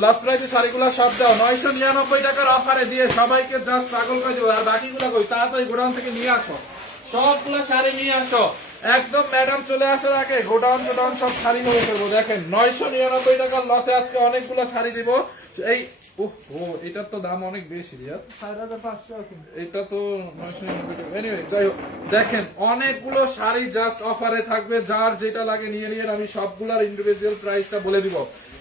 Loss প্রাইসে শাড়িগুলো সব দাও নয়শো নিরানব্বই টাকার অফারে দিয়ে সবাইকে জাস্ট পাগল করে দেবো। আর বাকিগুলো কই? তাড়াতাড়ি গোডাউন থেকে নিয়ে আসো। সবগুলো শাড়ি নিয়ে আসো। একদম ম্যাডাম চলে আসার আগে গোডাউন গোডাউন সব শাড়ি নেব করব দেখেন নয়শো নিরানব্বই টাকার লসে আজকে অনেকগুলো শাড়ি দিব। এই উহ, ও এটার তো দাম অনেক বেশি এটা তো নয়শো নিরানব্বই টাকা। এনিওয়ে যাই হোক দেখেন অনেকগুলো শাড়ি জাস্ট অফারে থাকবে। যার যেটা লাগে নিয়ে নিয়ে আমি সবগুলার ইন্ডিভিজুয়াল প্রাইসটা বলে দিব।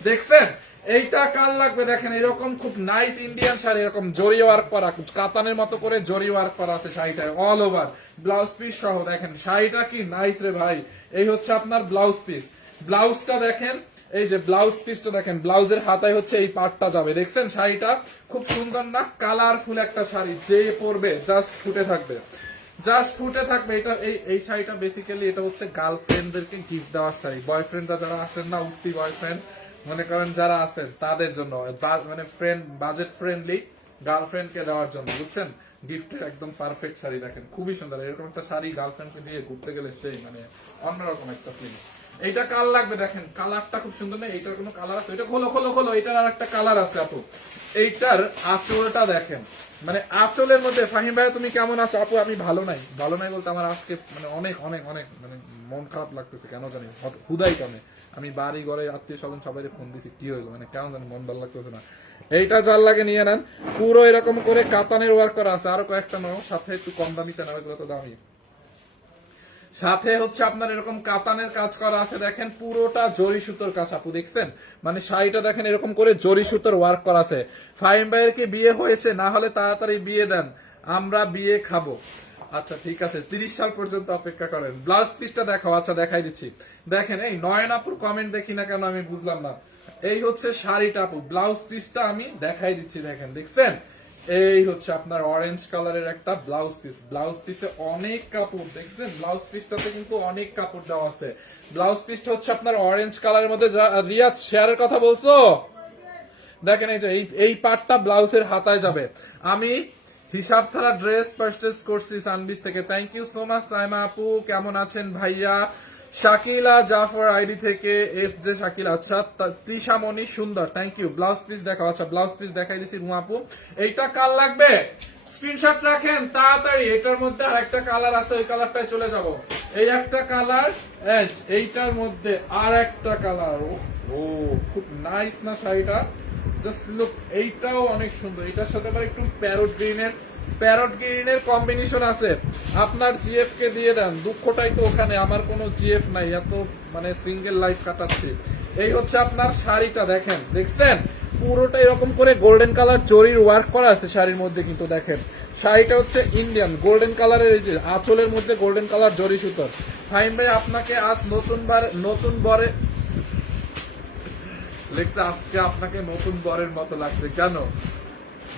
দেখছেন? এইটা কাল লাগবে দেখেন, এরকম খুব নাইস ইন্ডিয়ান শাড়ি, এরকম জরি ওয়ার্ক করা কাতানের মতো করে জরি ওয়ার্ক করা আছে শাড়িটা অল ওভার ব্লাউজ পিস সহ, দেখেন, শাড়িটা কি নাইস রে ভাই। এই হচ্ছে আপনার ব্লাউজ পিস ব্লাউজটা দেখেন, এই যে ব্লাউজ পিসটা দেখেন ব্লাউজের হাতায় হচ্ছে এই পার্টটা যাবে। দেখছেন শাড়িটা? খুব সুন্দর না? কালারফুল একটা শাড়ি, যে পরবে জাস্ট ফুটে থাকবে। জাস্ট ফুটে থাকবে, এটা, এই এই শাড়িটা বেসিক্যালি এটা হচ্ছে গার্লফ্রেন্ডদেরকে গিফট দেওয়ার শাড়ি। বয়ফ্রেন্ডরা যারা আসেন না, উঠতি বয়ফ্রেন্ড মনে করেন যারা আছেন, তাদের জন্য মানে ফ্রেন্ড বাজেট ফ্রেন্ডলি গার্লফ্রেন্ডকে দেওয়ার জন্য, বুঝছেন? গিফটের একদম পারফেক্ট শাড়ি দেখেন, খুবই সুন্দর। এরকম একটা শাড়ি গার্লফ্রেন্ড কে দিয়ে ঘুরতে গেলে সেই মানে অন্যরকম একটা ফিল এইটা কাল লাগবে দেখেন? কালারটা খুব সুন্দর না, এইটার কোনো কালার আছে? এটা খোলো খোলো খোলো এটার আর একটা কালার আছে আপু। এইটার আচরটা দেখেন। মানে আচলের মধ্যে, ফাহিম ভাই তুমি কেমন আছো? আপু, আমি ভালো নাই। ভালো নাই বলতে আমার আজকে মানে অনেক অনেক অনেক মানে মন খারাপ লাগতেছে, কেন জানি। হুদাই কামে। আমি বাড়ি, ঘরে, আত্মীয় স্বজন সবাই ফোন দিছি, কি হইল? মানে কেমন জানি মন ভালো লাগতেছে না। এইটা যার লাগে নিয়ে নেন। পুরো এরকম করে কাতানের ওয়ার্ক করা আছে। আরও কয়েকটা নাও, সাথে একটু কম দামিতে নাও, এগুলো তো দামি। সাথে হচ্ছে আপনার এরকম কাতানের কাজ করা আছে, দেখেন পুরোটা জরি সুতোর কাজ, আপু দেখছেন? মানে শাড়িটা দেখেন এরকম করে জরি সুতোর ওয়ার্ক করা আছে। ফাইম ভাইয়ের কি বিয়ে হয়েছে? না হলে তাড়াতাড়ি বিয়ে দেন, আমরা বিয়ে খাব। আচ্ছা ঠিক আছে, তিরিশ সাল পর্যন্ত অপেক্ষা করেন। ব্লাউজ পিসটা দেখাও আচ্ছা দেখাই দিচ্ছি। দেখেন, এই নয়ন আপুর কমেন্ট দেখি না কেন আমি বুঝলাম না। এই হচ্ছে শাড়িটা, আপু ব্লাউজ পিসটা আমি দেখাই দিচ্ছি, দেখেন, দেখছেন? এই হচ্ছে আপনার অরেঞ্জ কালারের একটা ব্লাউজ পিস ব্লাউজ পিসে অনেক কাপড়, দেখছেন? ব্লাউজ পিসটাতে কিন্তু অনেক কাপড় দেওয়া আছে। ব্লাউজ পিসটা হচ্ছে আপনার অরেঞ্জ কালারের মধ্যে রিয়াদ শেয়ারের কথা বলছো? দেখেন এই যে, এই পার্টটা ব্লাউজের হাতায় যাবে। আমি হিসাব ছাড়া ড্রেস পারচেস করছি সানবিস থেকে। Thank you so much Saima আপু। কেমন আছেন ভাইয়া? শাকিলা জাফর আইডি থেকে এস জে শাকিলা। আচ্ছা তৃষামণি সুন্দর। থ্যাংক ইউ ব্লাউজ পিস দেখাও। আচ্ছা ব্লাউজ পিস দেখাই দিছি রুমা এইটা কাল লাগবে? স্ক্রিনশট রাখেন, তাড়াতাড়ি। এটার মধ্যে আর একটা কালার আছে, ওই কালারটায় চলে যাব। এই একটা কালার এইটার মধ্যে আর একটা কালার ও, খুব নাইস না শাড়িটা? জাস্ট লুক এইটাও অনেক সুন্দর। এটার সাথে আবার একটু প্যারট গ্রিনের প্যারট গ্রিনের কম্বিনেশন আছে। আপনার জিএফ কে দিয়ে দেন। দুঃখটাই তো ওখানে, আমার কোনো জিএফ নাই, এত মানে সিঙ্গেল লাইফ কাটাচ্ছি। এই হচ্ছে আপনার শাড়িটা, দেখেন, দেখছেন? পুরোটা এরকম করে গোল্ডেন কালার জরির ওয়ার্ক করা আছে শাড়ির মধ্যে কিন্তু, দেখেন। শাড়িটা হচ্ছে ইন্ডিয়ান গোল্ডেন কালারের এই যে আঁচলের মধ্যে গোল্ডেন কালার জরি সুতোর। ফাইন ভাই, আপনাকে আজ নতুন বার নতুন বরে লেখছে, আজকে আপনাকে নতুন বরের মতো লাগছে। কেন?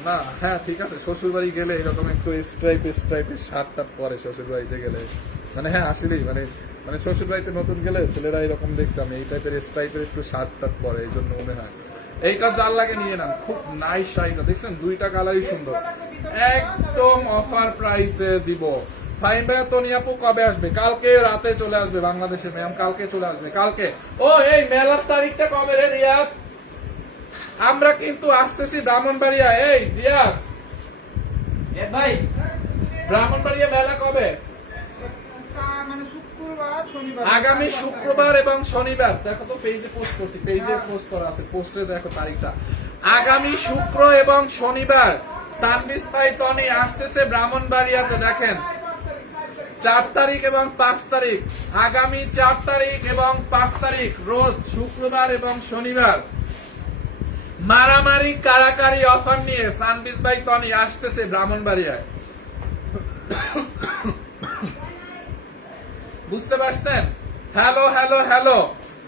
না হ্যাঁ ঠিক আছে শ্বশুর গেলে এরকম একটু স্ট্রাইপ স্ট্রাইপের শার্ট টাপ পরে শ্বশুর বাড়িতে গেলে। মানে হ্যাঁ আসলেই মানে মানে শ্বশুর বাড়িতে নতুন গেলে ছেলেরা এরকম দেখতাম এই টাইপের স্ট্রাইপের একটু শার্ট টাপ পরে, এই জন্য মনে হয়। এইটা যার লাগে নিয়ে নেন, খুব নাইস শাড়িটা, দেখছেন? দুইটা কালারই সুন্দর। একদম অফার প্রাইসে দিব। ফাইন ভাইয়া তনি আপু কবে আসবে? কালকে রাতে চলে আসবে বাংলাদেশে ম্যাম। কালকে চলে আসবে কালকে। ও এই মেলার তারিখটা কবে রে রিয়াদ? আমরা কিন্তু আসতেছি ব্রাহ্মণবাড়িয়া। এই রিয়াদ। ভাই ব্রাহ্মণবাড়িয়া মেলা কবে? মানে শুক্রবার শনিবার। আগামী শুক্রবার এবং শনিবার। দেখো তো পেজে পোস্ট করছি পেজে পোস্ট করা আছে। পোস্টে দেখো তারিখটা। আগামী শুক্র এবং শনিবার। সানবিস পাইতনি আসতেছে ব্রাহ্মণবাড়িয়াতে দেখেন। চার তারিখ এবং পাঁচ তারিখ। আগামী চার তারিখ এবং পাঁচ তারিখ, রোজ শুক্রবার এবং শনিবার। মারামারি, কারাকারি, অফার নিয়ে সানবিস বাই তনি আসতেছে ব্রাহ্মণবাড়িয়ায়। বুঝতে পারছেন? Hello hello hello.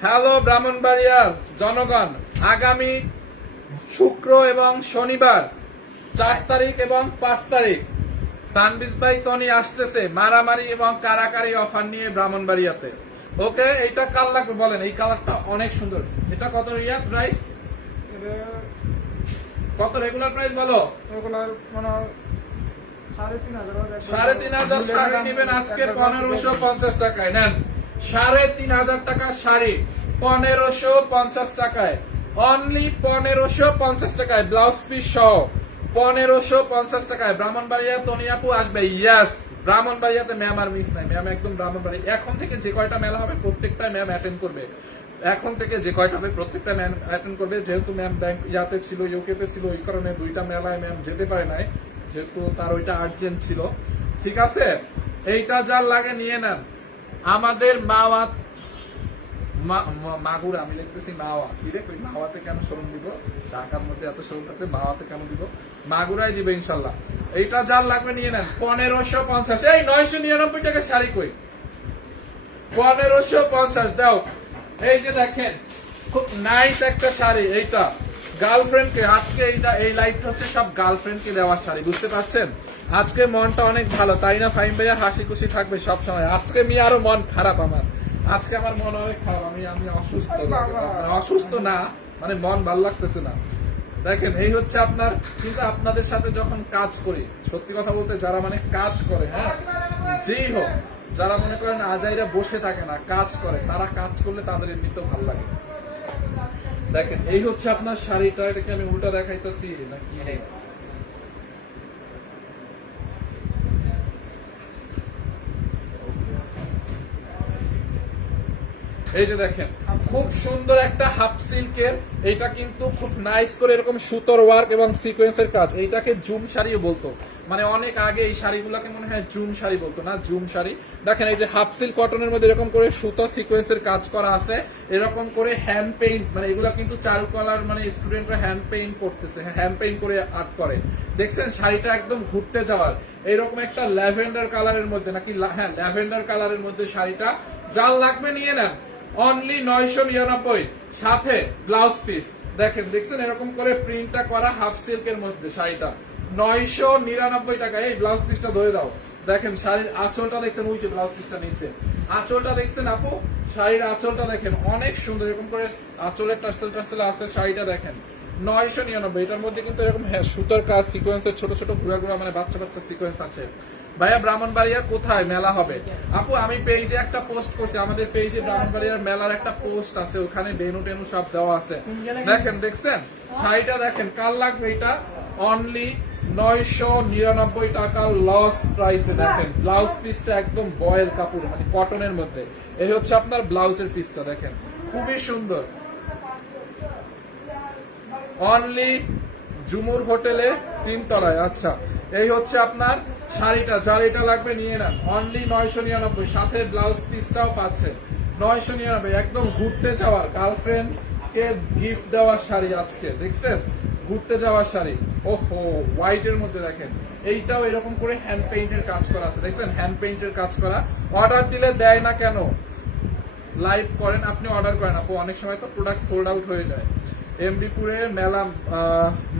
হ্যালো, ব্রাহ্মণবাড়িয়ার জনগণ। আগামী শুক্র এবং শনিবার, চার তারিখ এবং পাঁচ তারিখ। সানবিস ভাই তনি আসতেছে মারামারি এবং কারাকারি অফার নিয়ে ব্রাহ্মণবাড়িয়াতে। ওকে এইটা কাল লাগবে বলেন? এই কালারটা অনেক সুন্দর। এটা কত রিয়া প্রাইস কত রেগুলার প্রাইস বলো? ওগুলার মানে সাড়ে তিন হাজার সাড়ে তিন হাজার শাড়ি নিবেন আজকে পনেরোশো পঞ্চাশ টাকায়। নেন সাড়ে তিন হাজার টাকার শাড়ি পনেরোশো পঞ্চাশ টাকায়। অনলি পনেরোশো পঞ্চাশ টাকায় ব্লাউজ পিস সহ। পনেরোশো পঞ্চাশ টাকায় ব্রাহ্মণবাড়িয়া তনিয়াপু আসবে। ইয়াস ব্রাহ্মণবাড়িয়াতে ম্যাম আর মিস নাই। ম্যাম একদম ব্রাহ্মণবাড়ি এখন থেকে যে কয়টা মেলা হবে প্রত্যেকটা ম্যাম অ্যাটেন্ড করবে। এখন থেকে যে কয়টা হবে প্রত্যেকটা ম্যাম অ্যাটেন্ড করবে। যেহেতু ম্যাম ব্যাংক ইয়াতে ছিল ইউকেতে ছিল ওই কারণে দুইটা মেলায় ম্যাম যেতে পারে নাই। যেহেতু তার ওইটা আর্জেন্ট ছিল। ঠিক আছে? এইটা যার লাগে নিয়ে নেন। আমাদের মাওয়াত মাগুরা আমি লিখতেছি মাওয়া কি রে, কই মাওয়াতে কেন শোরুম দিব? ঢাকার মধ্যে এত থাকতে মাওয়াতে কেন দিব? মাগুরাই দিবে ইনশাল্লাহ। এইটা যার লাগবে নিয়ে নেন। পনেরোশো পঞ্চাশ। এই নয়শো নিরানব্বই টাকা শাড়ি কই? পনেরোশো পঞ্চাশ, দাও। এই যে দেখেন, খুব নাইস একটা শাড়ি এইটা। গার্লফ্রেন্ডকে আজকে এইটা, এই লাইটটা হচ্ছে সব গার্লফ্রেন্ডকে দেওয়ার শাড়ি, বুঝতে পারছেন? আজকে মনটা অনেক ভালো, তাই না? ফাইম ভাইয়া হাসি খুশি থাকবে সব সময় আজকে মি আরও মন খারাপ আমার। আজকে আমার মন অনেক খারাপ আমি আমি অসুস্থ অসুস্থ না মানে মন ভালো লাগতেছে না। দেখেন এই হচ্ছে আপনার কিন্তু আপনাদের সাথে যখন কাজ করি সত্যি কথা বলতে যারা মানে কাজ করে হ্যাঁ যেই হোক যারা মনে করেন আজাইরা বসে থাকে না কাজ করে তারা কাজ করলে তাদের এমনিতেও ভালো লাগে। দেখেন এই হচ্ছে আপনার শাড়িটা এটাকে আমি উল্টা দেখাইতেছি নাকি? এই যে দেখেন, খুব সুন্দর একটা হাফ সিল্কের এটা কিন্তু খুব নাইস করে এরকম সুতোর ওয়ার্ক এবং সিকোয়েন্সের কাজ। এইটাকে জুম শাড়িও বলতো। মানে অনেক আগে এই শাড়িগুলোকে মনে হয় জুম শাড়ি বলতো, না? জুম শাড়ি। দেখেন, এই যে হাফ সিল্ক কটনের মধ্যে এরকম করে সুতো সিকোয়েন্সের কাজ করা আছে। এরকম করে হ্যান্ড পেইন্ট মানে এগুলো কিন্তু চারুকলার মানে স্টুডেন্টরা হ্যান্ড পেইন্ট করতেছে হ্যান্ড পেইন্ট করে আর্ট করে। দেখছেন, শাড়িটা একদম ঘুরতে যাওয়ার। এইরকম একটা ল্যাভেন্ডার কালারের মধ্যে, নাকি হ্যাঁ ল্যাভেন্ডার কালারের মধ্যে শাড়িটা। যার লাগবে নিয়ে নেন। অনলি নয়শো নিরানব্বই। সাথে ব্লাউজ পিস দেখেন, দেখছেন এরকম করে প্রিন্টটা করা হাফ সিল্কের মধ্যে শাড়িটা। নয়শো নিরানব্বই টাকা এই ব্লাউজ পিসটা ধরে দাও। দেখেন, শাড়ির আঁচলটা দেখছেন উঁচে ব্লাউজ পিসটা নিচে। আঁচলটা দেখছেন আপু? শাড়ির আঁচলটা দেখেন, অনেক সুন্দর। এরকম করে আঁচলের টার্সেল টার্সেল আছে, শাড়িটা দেখেন। নয়শো নিরানব্বই। এটার মধ্যে কিন্তু এরকম হ্যাঁ সুতার কাজ সিকোয়েন্সের ছোট ছোট ঘুরা ঘুরা মানে বাচ্চা বাচ্চা সিকোয়েন্স আছে। ভাইয়া ব্রাহ্মণবাড়িয়া কোথায়? মেলা হবে। আপু, আমি পেজে একটা পোস্ট করছি। আমাদের পেজে ব্রাহ্মণবাড়িয়ার মেলার একটা পোস্ট আছে। ওখানে বেনু টেনু সব দেওয়া আছে। দেখেন, দেখছেন? শাড়িটা দেখেন, কার লাগবে এটা? অনলি নয়শো নিরানব্বই টাকা লস প্রাইসে দেখেন। ব্লাউজ পিসটা একদম বয়েল কাপড় মানে কটনের মধ্যে। এই হচ্ছে আপনার ব্লাউজের পিসটা দেখেন। খুবই সুন্দর। অনলি জুমুর হোটেলে তিন তলায় আচ্ছা এই হচ্ছে আপনার শাড়িটা, যার লাগবে নিয়ে নেন। অনলি নয়শো নিরানব্বই। সাথে ব্লাউজ পিসটাও পাচ্ছে। নয়শো নিরানব্বই, একদম ঘুরতে যাওয়ার গার্লফ্রেন্ড কে গিফট দেওয়ার শাড়ি আজকে, দেখছেন? ঘুরতে যাওয়ার শাড়ি। ওহো হোয়াইট এর মধ্যে দেখেন। এইটাও এরকম করে হ্যান্ড পেইন্টের কাজ করা আছে। দেখছেন? হ্যান্ড পেইন্টের কাজ করা। অর্ডার দিলে দেয় না কেন? লাইভ করেন, আপনি অর্ডার করেন। আপু, অনেক সময় তো প্রোডাক্ট সোল্ড আউট হয়ে যায়। এমডিপুরে মেলা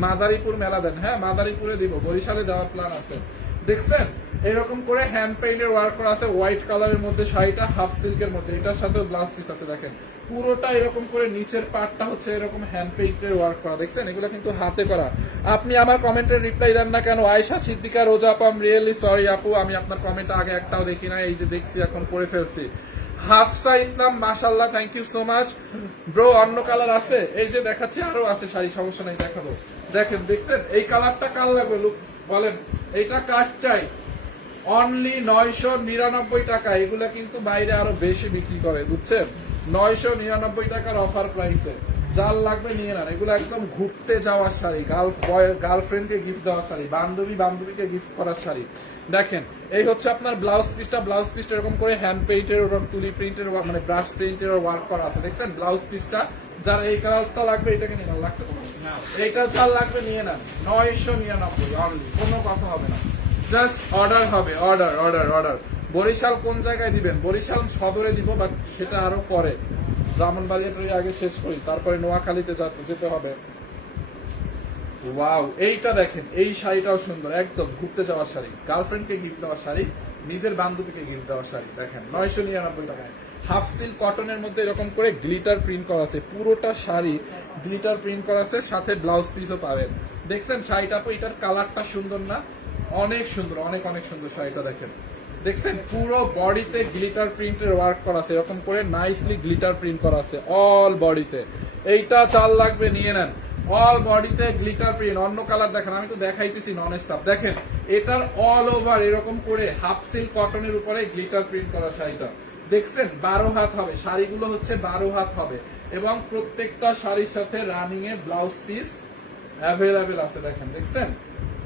মাদারীপুর মেলা দেন। হ্যাঁ মাদারীপুরে দিব। বরিশালে দেওয়ার প্ল্যান আছে। দেখছেন? এরকম করে হ্যান্ড পেইন্টের ওয়ার্ক করা আছে হোয়াইট কালারের মধ্যে, শাড়িটা হাফ সিল্কের মধ্যে। এটার সাথে ব্লাউজ পিস আছে, দেখেন। পুরোটা এরকম করে নিচের পার্টটা হচ্ছে এরকম হ্যান্ড পেইন্টের ওয়ার্ক করা। দেখছেন? এগুলো কিন্তু হাতে করা। আপনি আমার কমেন্টের রিপ্লাই দেন না কেন? আয়শা সিদ্দিকা, রোজা আপু আম রিয়েলি সরি আপু। আমি আপনার কমেন্ট আগে একটাও দেখি না এই যে দেখছি, এখন পড়ে ফেলছি। হাফসা ইসলাম মাশাল্লাহ thank you so much bro অন্য কালার আছে? এই যে দেখাচ্ছি, আরও আছে শাড়ি, সমস্যা নাই, দেখাবো। দেখেন, দেখছেন? এই কালারটা কাল লাগবে? লুক বলেন এটা কাট চাই? অনলি নয়শো নিরানব্বই টাকা, এগুলা কিন্তু বাইরে আরও বেশি বিক্রি করে, বুঝছেন? নয়শো নিরানব্বই টাকার অফার প্রাইসে যার লাগবে নিয়ে নেন, এগুলো একদম ঘুরতে যাওয়ার শাড়ি গার্ল গার্লফ্রেন্ডকে গিফট দেওয়ার শাড়ি, বান্ধবী, বান্ধবীকে গিফট করার শাড়ি। দেখেন, এই হচ্ছে আপনার ব্লাউজ পিসটা ব্লাউজ পিসটা এরকম করে হ্যান্ড পেইন্টের ওরকম তুলি প্রিন্টের মানে ব্রাশ প্রিন্টের ওয়ার্ক করা আছে, দেখছেন? ব্লাউজ পিসটা যার এই কালারটা লাগবে এটাকে নিয়ে নেন লাগছে যার লাগবে নিয়ে নেন নয়শো নিরানব্বই অনলি কোনো কথা হবে না। জাস্ট অর্ডার হবে অর্ডার অর্ডার অর্ডার বরিশাল কোন জায়গায় দিবেন? বরিশাল সদরে দিব বাট সেটা আরও পরে। ব্রাহ্মণবাড়িয়াটাই আগে শেষ করি, তারপরে নোয়াখালীতে যেতে হবে। ওয়াও এইটা দেখেন, এই শাড়িটাও সুন্দর, একদম ঘুরতে যাওয়ার শাড়ি। গার্লফ্রেন্ডকে গিফট দেওয়ার শাড়ি, নিজের বান্ধবীকে গিফট দেওয়ার শাড়ি, দেখেন, নয়শো নিরানব্বই টাকায়। হাফ সিল্ক কটনের মধ্যে এরকম করে গ্লিটার প্রিন্ট করা আছে। পুরোটা শাড়ি গ্লিটার প্রিন্ট করা আছে, সাথে ব্লাউজ পিসও পাবেন। দেখছেন শাড়িটা তো, এটার কালারটা সুন্দর না? অনেক সুন্দর, অনেক অনেক সুন্দর শাড়িটা দেখেন। দেখছেন, পুরো বডিতে গ্লিটার প্রিন্টের ওয়ার্ক করা আছে, এরকম করে নাইসলি গ্লিটার প্রিন্ট করা আছে অল বডিতে। এইটা চাল লাগবে, নিয়ে নেন। অল বডিতে গ্লিটার প্রিন্ট, অন্য কালার দেখেন, আমি তো দেখাইতেছি নন স্টপ দেখেন, এটার অল ওভার এরকম করে হাফ সিল্ক কটনের উপরে গ্লিটার প্রিন্ট করা শাড়িটা। দেখছেন, বারো হাত হবে। শাড়িগুলো হচ্ছে বারো হাত হবে। এবং প্রত্যেকটা শাড়ির সাথে running a blouse piece available আছে। দেখেন, দেখছেন?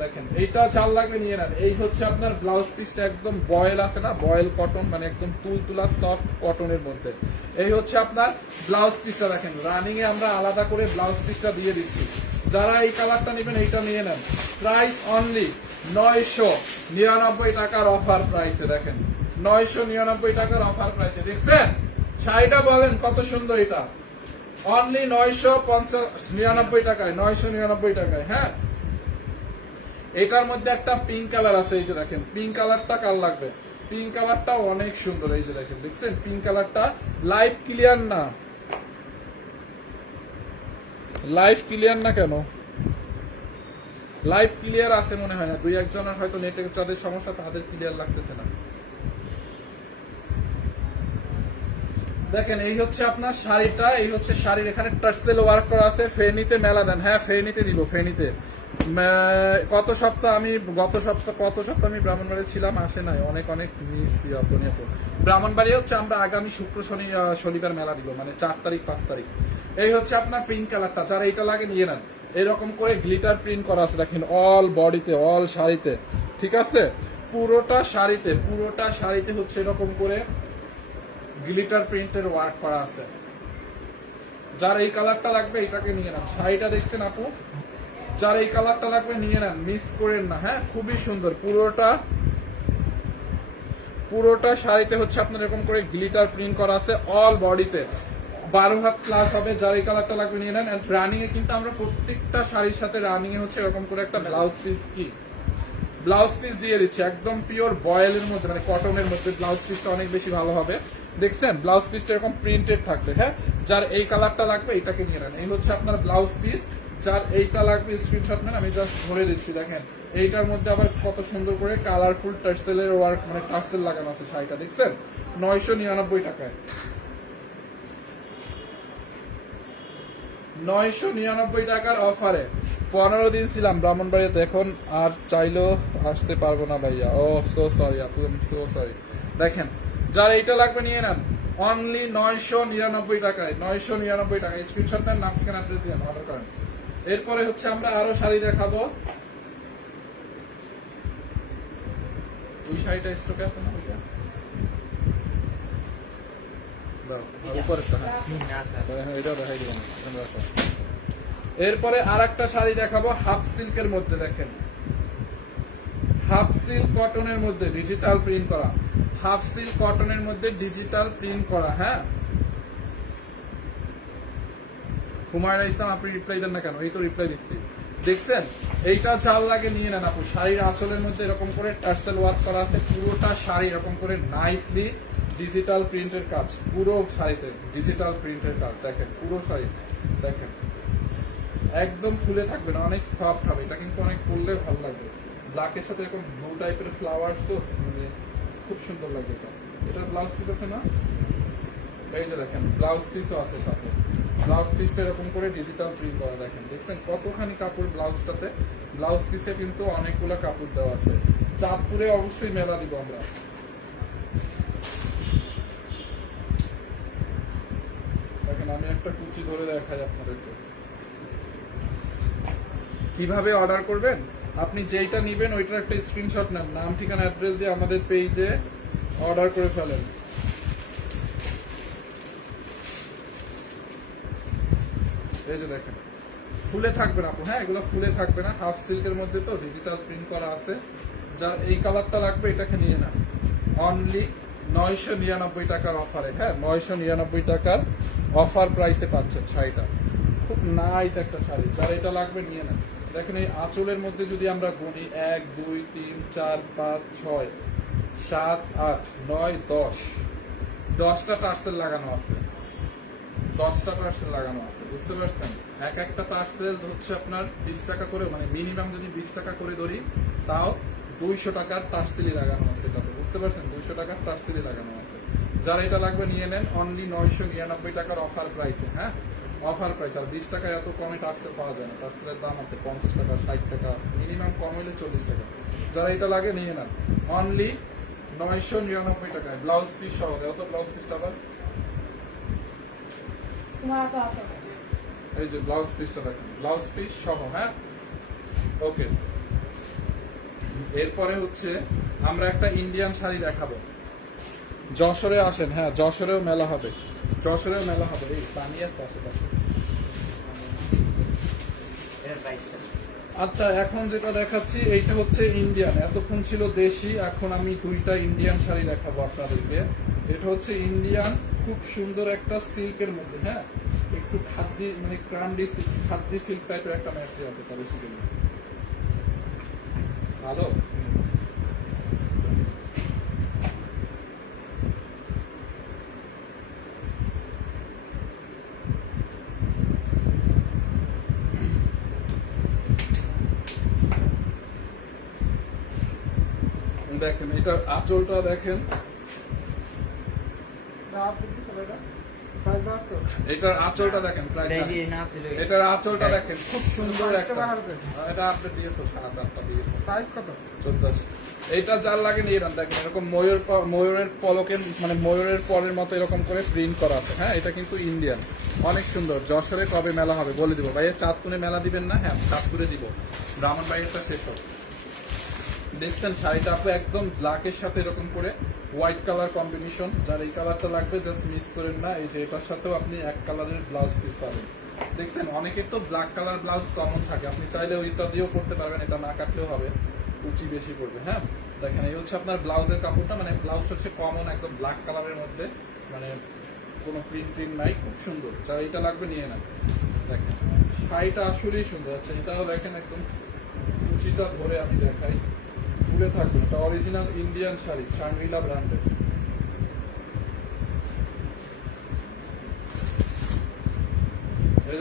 দেখেন, এইটা চাল লাগবে নিয়ে নেন। এই হচ্ছে আপনার ব্লাউজ পিসটা একদম বয়েল আছে না? বয়েল কটন মানে একদম তুলতুলা সফট কটনের মধ্যে। এই হচ্ছে আপনার ব্লাউজ পিসটা দেখেন। রানিং এ আমরা আলাদা করে ব্লাউজ পিসটা দিয়ে দিচ্ছি। যারা এই কালারটা নেবেন, এইটা নিয়ে নেন। প্রাইস অনলি নয়শো নিরানব্বই টাকার অফার প্রাইসে দেখেন। নয়শো নিরানব্বই টাকার অফার দেখছেন? শাড়িটা বলেন কত সুন্দর এটা। অনলি নয়শো পঞ্চাশ নিরানব্বই টাকায়, নয়শো নিরানব্বই টাকায় হ্যাঁ? এটার মধ্যে একটা পিঙ্ক কালার আছে, এই যে দেখেন। পিঙ্ক কালারটা লাগবে? পিঙ্ক কালারটা অনেক সুন্দর, এই যে দেখেন। দেখছেন? পিঙ্ক কালারটা লাইভ ক্লিয়ার না। ক্লিয়ার না কেন? লাইভ ক্লিয়ার আছে মনে হয় না। দুই একজনের হয়তো নেটে যাদের সমস্যা, তাদের ক্লিয়ার লাগতেছে না। দেখেন, এই হচ্ছে আপনার শাড়িটা, এই হচ্ছে শাড়ির এখানে টার্সেল ওয়ার্ক করা আছে, ফেনীতে মেলা দেন। হ্যাঁ ফেনীতে দিব, ফেনীতে। কত সপ্তাহ আমি, গত সপ্তাহ কত সপ্তাহ আমি ব্রাহ্মণবাড়ি ছিলাম, আসে নাই। অনেক অনেক মিস ব্রাহ্মণবাড়ি হচ্ছে আমরা আগামী শুক্র শনি শনিবার মেলা দিব মানে চার তারিখ, পাঁচ তারিখ। এই হচ্ছে আপনার পিঙ্ক কালারটা যারা এইটা লাগে নিয়ে নেন। এরকম করে গ্লিটার প্রিন্ট করা আছে, দেখেন অল বডিতে অল শাড়িতে। ঠিক আছে? পুরোটা শাড়িতে পুরোটা শাড়িতে হচ্ছে এরকম করে গ্লিটার প্রিন্টের ওয়ার্ক করা আছে। যার এই কালারটা লাগবে, এটাকে নিয়ে নেন। শাড়িটা দেখছেন আপু? যার এই কালারটা লাগবে, নিয়ে নেন। মিস করেন না হ্যাঁ? খুবই সুন্দর। পুরোটা পুরোটা শাড়িতে হচ্ছে আপনার এরকম করে গ্লিটার প্রিন্ট করা আছে অল বডিতে বারো হাত ক্লাস হবে, যার এই কালারটা লাগবে, নিয়ে নেন। রানিং এ কিন্তু আমরা প্রত্যেকটা শাড়ির সাথে রানিং এ হচ্ছে এরকম করে একটা ব্লাউজ পিস কি? ব্লাউজ পিস দিয়ে দিচ্ছি। একদম পিওর বয়েলের মধ্যে মানে কটনের মধ্যে ব্লাউজ পিসটা অনেক বেশি ভালো হবে। দেখছেন? ব্লাউজ পিসটা এরকম প্রিন্টেড থাকবে হ্যাঁ? যার এই কালারটা লাগবে এটাকে নিয়ে নেন। এই হচ্ছে আপনার ব্লাউজ পিস যার এইটা লাগবে স্ক্রিনশট নেন, আমি জাস্ট ধরে দিচ্ছি, দেখেন। এইটার মধ্যে আবার কত সুন্দর করে কালারফুল টার্সেলের ওয়ার্ক মানে টার্সেল লাগানো আছে শাড়িটা, দেখছেন? নয়শো নিরানব্বই টাকায়। নয়শো নিরানব্বই টাকার অফারে পনেরো দিন ছিলাম ব্রাহ্মণবাড়িতে এখন আর চাইলেও আসতে পারব না ভাইয়া। ও সো সরি আপু সো সরি দেখেন যার এইটা লাগবে নিয়ে নেন। অনলি নয়শো নিরানব্বই টাকায় নয়শো নিরানব্বই টাকায়। স্ক্রিনশট নেন নাম ঠিকানা অ্যাড্রেস দিয়ে অর্ডার করেন। এরপরে হচ্ছে আমরা আরও শাড়ি দেখাবো। ওই শাড়িটা স্টকে আছে না? ওইটা? হ্যাঁ। হ্যাঁ, রাখো। এরপরে আর একটা শাড়ি দেখাবো হাফ সিল্কের মধ্যে দেখেন। হাফ সিল্ক কটনের মধ্যে ডিজিটাল প্রিন্ট করা। হাফ সিল্ক কটনের মধ্যে ডিজিটাল প্রিন্ট করা হ্যাঁ? হুমায়ুন ইসলাম, আপনি রিপ্লাই দেন না কেন? এই তো রিপ্লাই দিচ্ছি। দেখছেন? এইটা চাল লাগে নিয়ে নেন আপু। শাড়ির আঁচলের মধ্যে এরকম করে টার্সেল ওয়ার্ক করা আছে। পুরোটা শাড়ি এরকম করে নাইসলি ডিজিটাল প্রিন্টের কাজ। পুরো শাড়িতে ডিজিটাল প্রিন্টের কাজ। দেখেন, পুরো শাড়ি। দেখেন। একদম ফুলে থাকবে না, অনেক সফট হবে। এটা কিন্তু অনেক পরলে ভালো লাগবে। ব্ল্যাকের সাথে এরকম ব্লু টাইপের ফ্লাওয়ার্স তো মানে খুব সুন্দর লাগে এটা। এটা ব্লাউজ পিস আছে না? এই যে দেখেন ব্লাউজ পিসও আছে সাথে। ব্লাউজ পিসটা এরকম করে ডিজিটাল প্রিন্ট করা, দেখেন। দেখছেন কতখানি কাপড় ব্লাউজটাতে ব্লাউজ পিসে কিন্তু অনেকগুলো কাপড় দেওয়া আছে। চাঁদপুরে অবশ্যই মেলা দিব আমরা। দেখেন, আমি একটা কুচি ধরে দেখাই আপনাদেরকে। কীভাবে অর্ডার করবেন? আপনি যেইটা নিবেন, ওইটার একটা স্ক্রিনশট নেন। নাম, ঠিকানা অ্যাড্রেস দিয়ে আমাদের পেজে অর্ডার করে ফেলেন। এই যে দেখেন, ফুলে থাকবে না হ্যাঁ এগুলো ফুলে থাকবে না। হাফ সিল্কের মধ্যে তো ডিজিটাল প্রিন্ট করা আছে। যার এই কালারটা লাগবে, এটাকে নিয়ে না অনলি নয়শো নিরানব্বই টাকার অফারে হ্যাঁ নয়শো নিরানব্বই টাকার অফার প্রাইসে পাচ্ছেন শাড়িটা। খুব নাইস একটা শাড়ি। যার এটা লাগবে, নিয়ে নেন। দেখেন এই আঁচলের মধ্যে যদি আমরা গুনি এক, দুই, তিন, চার, পাঁচ, ছয়, সাত, আট, নয়, দশ, দশটা টার্সেল লাগানো আছে। দশটা পার্সেল লাগানো আছে, বুঝতে পারছেন? এক একটা পার্সেল হচ্ছে আপনার বিশ টাকা করে মানে মিনিমাম যদি বিশ টাকা করে ধরি, তাও দুইশো টাকার টার্সিলি লাগানো আছে এটাতে, বুঝতে পারছেন? দুইশো টাকার টার্সিলি লাগানো আছে। যারা এটা লাগবে নিয়ে নেন অনলি নয়শো নিরানব্বই টাকার অফার প্রাইসে হ্যাঁ? অফার প্রাইস আর বিশ টাকায় এত কমে টার্সেল পাওয়া যায় না। টার্সেলের দাম আছে পঞ্চাশ টাকা ষাট টাকা মিনিমাম কম হলে চল্লিশ টাকা। যারা এটা লাগে নিয়ে নেন। অনলি নয়শো নিরানব্বই টাকায়। ব্লাউজ পিস সহ দেও তো ব্লাউজ পিসটা আবার। এই যে ব্লাউজ পিসটা দেখেন। ব্লাউজ পিস সহ হ্যাঁ? ওকে এরপরে হচ্ছে আমরা একটা ইন্ডিয়ান শাড়ি দেখাবো। যশোরে আসেন হ্যাঁ যশোরেও মেলা হবে। যশোরেও মেলা হবে পানি আছে আশেপাশে। আচ্ছা এখন যেটা দেখাচ্ছি, এইটা হচ্ছে ইন্ডিয়ান এতক্ষণ ছিল দেশি, এখন আমি দুইটা ইন্ডিয়ান শাড়ি দেখাবো আপনাদেরকে। এটা হচ্ছে ইন্ডিয়ান খুব সুন্দর একটা সিল্কের মধ্যে হ্যাঁ? একটু খাদ্যি মানে ক্রান্ডি খাদ্যি সিল্ক টাইপের একটা ম্যাট্রি আছে মধ্যে ভালো? দেখেন এটার আঁচলটা দেখেন। এটার আঁচলটা দেখেন এটার আঁচলটা দেখেন খুব সুন্দর একটা। এটা আপনি দিয়ে তো সাত আটটা দিয়ে সাইজ কত? চোদ্দাশ। এইটা যার লাগে নিয়ে দেখেন এরকম ময়ূর ময়ূরের পলকের মানে ময়ূরের পরের মতো এরকম করে প্রিন্ট করা আছে। হ্যাঁ এটা কিন্তু ইন্ডিয়ান অনেক সুন্দর। যশোরে কবে মেলা হবে বলে দিব। ভাইয়া চাঁদপুরে মেলা দিবেন না? হ্যাঁ চাঁদপুরে দিব। ব্রাহ্মণবাড়িয়াটা শেষ হবে। দেখছেন, শাড়িটা আপু একদম ব্ল্যাকের সাথে এরকম করে হোয়াইট কালার কম্বিনেশন যার এই কালারটা লাগবে জাস্ট মিস করেন না, এই যে এটার সাথেও আপনি এক কালারের ব্লাউজ পিস পাবেন। দেখছেন, অনেকের তো ব্ল্যাক কালার ব্লাউজ কমন থাকে, আপনি চাইলে ওইটা দিয়েও করতে পারবেন, এটা না কাটলেও হবে, কুচি বেশি পড়বে হ্যাঁ? দেখেন, এই হচ্ছে আপনার ব্লাউজের কাপড়টা মানে ব্লাউজটা হচ্ছে কমন একদম ব্ল্যাক কালারের মধ্যে মানে কোনো প্রিন্ট প্রিন্ট নাই, খুব সুন্দর, যার এটা লাগবে নিয়ে নেন। দেখেন, শাড়িটা আসলেই সুন্দর আচ্ছা এটাও দেখেন একদম, কুচিটা ধরে আমি দেখাই। ফুলে থাকবে এটা অরিজিনাল ইন্ডিয়ান শাড়ি শাংরিলা ব্র্যান্ডের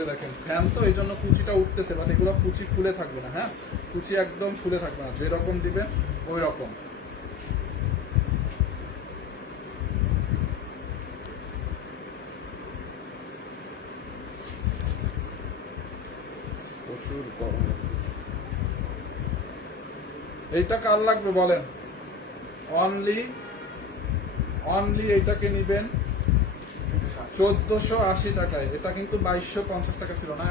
দেখেন ফ্যান তো এই জন্য কুচিটা উঠতেছে বাট এগুলো কুচি ফুলে থাকবে না হ্যাঁ? কুচি একদম ফুলে থাকবে না, যেরকম দিবেন ওই রকম প্রচুর গরম। এইটা কার লাগবে বলেন। অনলি অনলি এইটাকে নিবেন চোদ্দশো আশি টাকায়। এটা কিন্তু বাইশশো পঞ্চাশ টাকা ছিল না?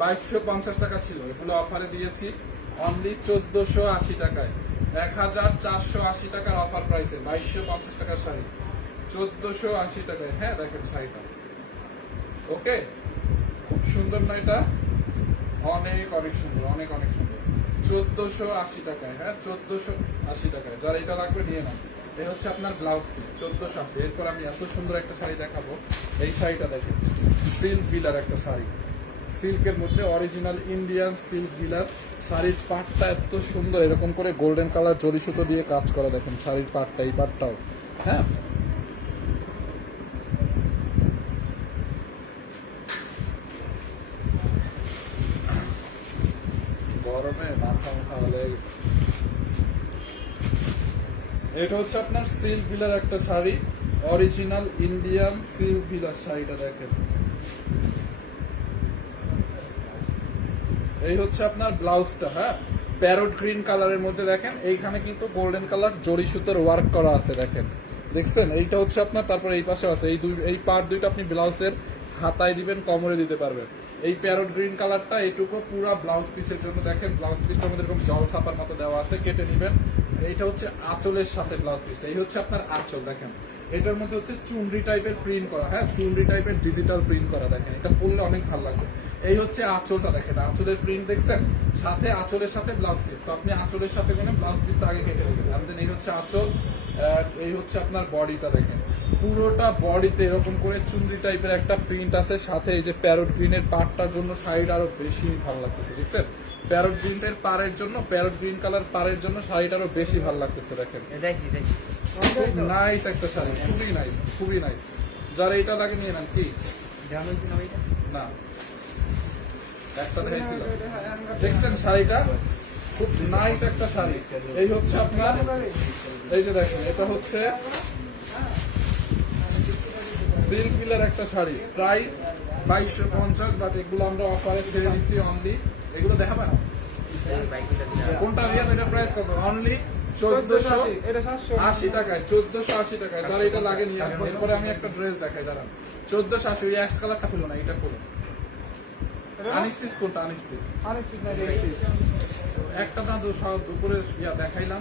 বাইশশো পঞ্চাশ টাকা ছিল। এগুলো অফারে দিয়েছি। অনলি চোদ্দশো আশি টাকায়। এক হাজার চারশো আশি টাকার অফার প্রাইসে বাইশশো পঞ্চাশ টাকার শাড়ি। চোদ্দশো আশি টাকায়। হ্যাঁ দেখেন শাড়িটা। ওকে খুব সুন্দর না এটা? অনেক অনেক সুন্দর অনেক অনেক সুন্দর। চোদ্দশো আশি টাকায় হ্যাঁ? চোদ্দশো আশি টাকায়। যার এটা লাগবে, নিয়ে নাও। এই হচ্ছে আপনার ব্লাউজ পিস চোদ্দশো আশি। এরপর আমি এত সুন্দর একটা শাড়ি দেখাবো। এই শাড়িটা দেখেন সিল্ক বিলার একটা শাড়ি। সিল্কের মধ্যে অরিজিনাল ইন্ডিয়ান সিল্ক বিলার শাড়ির পাটটা এত সুন্দর, এরকম করে গোল্ডেন কালার জরি সুতো দিয়ে কাজ করা দেখেন শাড়ির পাটটা, এই পাটটাও। হ্যাঁ গরমে মাথা মাথা হলে এটা হচ্ছে আপনার সিল্ক বিলার একটা শাড়ি অরিজিনাল ইন্ডিয়ান সিল্ক বিলার শাড়িটা দেখেন। এই হচ্ছে আপনার ব্লাউজটা হ্যাঁ? প্যারোট গ্রিন কালারের মধ্যে দেখেন, এইখানে কিন্তু গোল্ডেন কালার জরি সুতোর ওয়ার্ক করা আছে, দেখেন। দেখছেন? এইটা হচ্ছে আপনার, তারপর এই পাশে আছে। এই দুই এই পার্ট দুইটা আপনি ব্লাউজের হাতায় দিবেন, কমরে দিতে পারবেন। এই প্যারোট গ্রিন কালারটা এইটুকু পুরা ব্লাউজ পিসের জন্য দেখেন, ব্লাউজ পিসটার মধ্যে এরকম জল ছাপার মতো দেওয়া আছে, কেটে নেবেন। এইটা হচ্ছে আঁচলের সাথে ব্লাউজ পিসটা এই হচ্ছে আপনার আঁচল, দেখেন। এটার মধ্যে হচ্ছে চুনরি টাইপের প্রিন্ট করা হ্যাঁ? চুনরি টাইপের ডিজিটাল প্রিন্ট করা, দেখেন। এটা পরলে অনেক ভালো লাগবে। এই হচ্ছে আঁচলটা, দেখেন। আঁচলের প্রিন্ট দেখছেন? সাথে আঁচলের সাথে ব্লাউজ পিস তো আপনি আঁচলের সাথে কোনো ব্লাউজ পিসটা আগে কেটে নেবেন। আমাদের এই হচ্ছে আঁচল এই হচ্ছে আপনার বডিটা, দেখেন। পুরোটা বডিতে এরকম করে চুনরি টাইপের একটা প্রিন্ট আছে। সাথে এই যে প্যারোট গ্রিনের পাটটার জন্য শাড়িটা আরও বেশি ভালো লাগতেছে দেখছেন প্যারোট গ্রিনের পাড়ের জন্য প্যারোট গ্রিন কালার পাড়ের জন্য শাড়িটা আরও বেশি ভালো লাগতেছে দেখেন। নাইস একটা শাড়ি খুবই নাইস খুবই নাইস যারা এটা লাগে নিয়ে নেন কি? না। একটা দেখছেন শাড়িটা? খুব নাইস একটা শাড়ি। এই হচ্ছে আপনার এই যে দেখেন এটা হচ্ছে সিল্ক একটা শাড়ি। প্রাইস বাইশশো পঞ্চাশ বাট এগুলো আমরা অফারে ছেড়ে দিচ্ছি অনলি এগুলো দেখাবে? না কোনটা রিয়াজ এটার প্রাইস কত? অনলি চোদ্দশো আশি টাকায় চোদ্দশো আশি টাকায়। যারা এটা লাগে নিয়ে আমি একটা ড্রেস দেখাই দাঁড়ান। চোদ্দশো আশি ওই অ্যাশ কালারটা খুলো না এটা খুলো। আনিস্টিস কোনটা? আনিস্টিস আনিস্টিক না একটা না দুশো দুপুরে ইয়া দেখাইলাম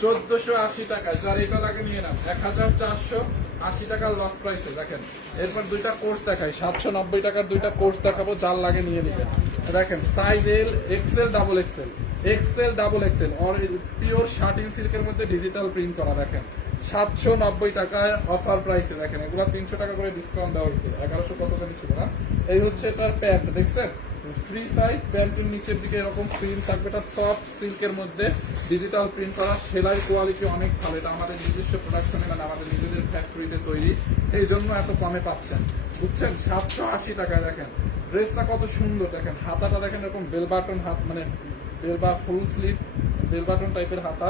চোদ্দশো আশি টাকা যার এটা লাগে নিয়ে নাম এক হাজার চারশো আশি টাকার লস প্রাইসে দেখেন। এরপর দুইটা কোর্স দেখাই। সাতশো নব্বই টাকার দুইটা কোর্স দেখাবো যার লাগে নিয়ে নিবেন দেখেন size L XL double XL XL double XL pure shirting সিল্কের মধ্যে ডিজিটাল প্রিন্ট করা, দেখেন। সাতশো নব্বই টাকায় অফার প্রাইসে দেখেন, এগুলো তিনশো টাকা করে ডিসকাউন্ট দেওয়া হয়েছে। এগারোশো কত জানি ছিল না। এই হচ্ছে এটার প্যান্ট দেখছেন? ফ্রি সাইজ প্যান্টের নিচের দিকে এরকম প্রিন্ট থাকবে। এটা সফট সিল্কের মধ্যে ডিজিটাল প্রিন্ট করা। সেলাই কোয়ালিটি অনেক ভালো। এটা আমাদের নিজস্ব প্রোডাকশনে মানে আমাদের নিজেদের ফ্যাক্টরিতে তৈরি। এই জন্য এত কমে পাচ্ছেন। বুঝছেন? সাতশো আশি টাকায়, দেখেন। ড্রেসটা কত সুন্দর দেখেন হাতাটা দেখেন এরকম বেল বাটন হাত মানে বেল বা ফুল স্লিভ বেল বাটন টাইপের হাতা।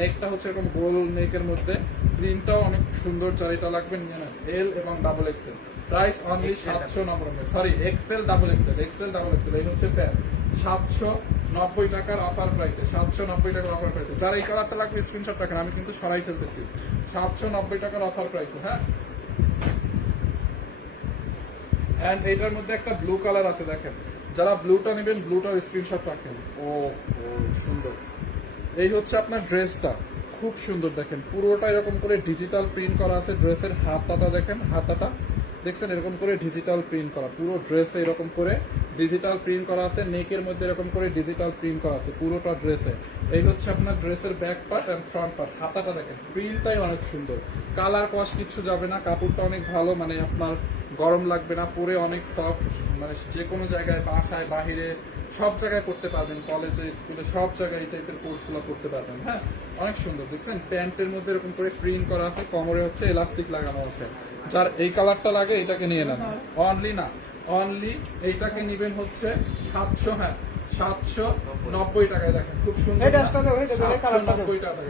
নেকটা হচ্ছে এরকম গোল নেকের মধ্যে। প্রিন্টটাও অনেক সুন্দর চারিটা লাগবে নিয়ে নেন। এল এবং ডাবল এক্সেল প্রাইস অনলি সাতশো নব্বই। Sorry XL double XL XL double XL এই হচ্ছে প্যান্ট সাতশো নব্বই টাকার অফার প্রাইসে সাতশো নব্বই টাকার অফার প্রাইসে যারা এই কালারটা লাগবে স্ক্রিনশট রাখেন আমি কিন্তু সরাই ফেলতেছি। সাতশো নব্বই টাকার অফার প্রাইসে হ্যাঁ? অ্যান্ড এটার মধ্যে একটা ব্লু কালার আছে, দেখেন। যারা ব্লুটা নেবেন ব্লুটার স্ক্রিনশট রাখেন। ও সুন্দর। এই হচ্ছে আপনার ড্রেসটা খুব সুন্দর, দেখেন। পুরোটা এরকম করে ডিজিটাল প্রিন্ট করা আছে। ড্রেসের হাতাটা দেখেন, হাতাটা। দেখছেন, এরকম করে ডিজিটাল প্রিন্ট করা। পুরো ড্রেসে এরকম করে ডিজিটাল প্রিন্ট করা আছে। নেকের মধ্যে এরকম করে ডিজিটাল প্রিন্ট করা আছে পুরোটা ড্রেসে এই হচ্ছে আপনার ড্রেসের back part and front part হাতাটা দেখেন প্রিন্টটাই অনেক সুন্দর। কালার কস কিছু যাবে না। কাপড়টা অনেক ভালো মানে আপনার গরম লাগবে না পরে অনেক সফট মানে যে কোনো জায়গায় বাসায় বাহিরে সব জায়গায় করতে পারবেন কলেজে স্কুলে সব জায়গায় এই টাইপের কোর্সগুলো করতে পারবেন হ্যাঁ? অনেক সুন্দর দেখছেন? প্যান্টের মধ্যে এরকম করে প্রিন্ট করা আছে কোমরে হচ্ছে এলাস্টিক লাগানো আছে। যার এই কালারটা লাগে এটাকে নিয়ে নেন। অনলি না অনলি এইটাকে নিবেন হচ্ছে সাতশো হ্যাঁ সাতশো নব্বই টাকায় দেখেন খুব সুন্দর নব্বই টাকায়।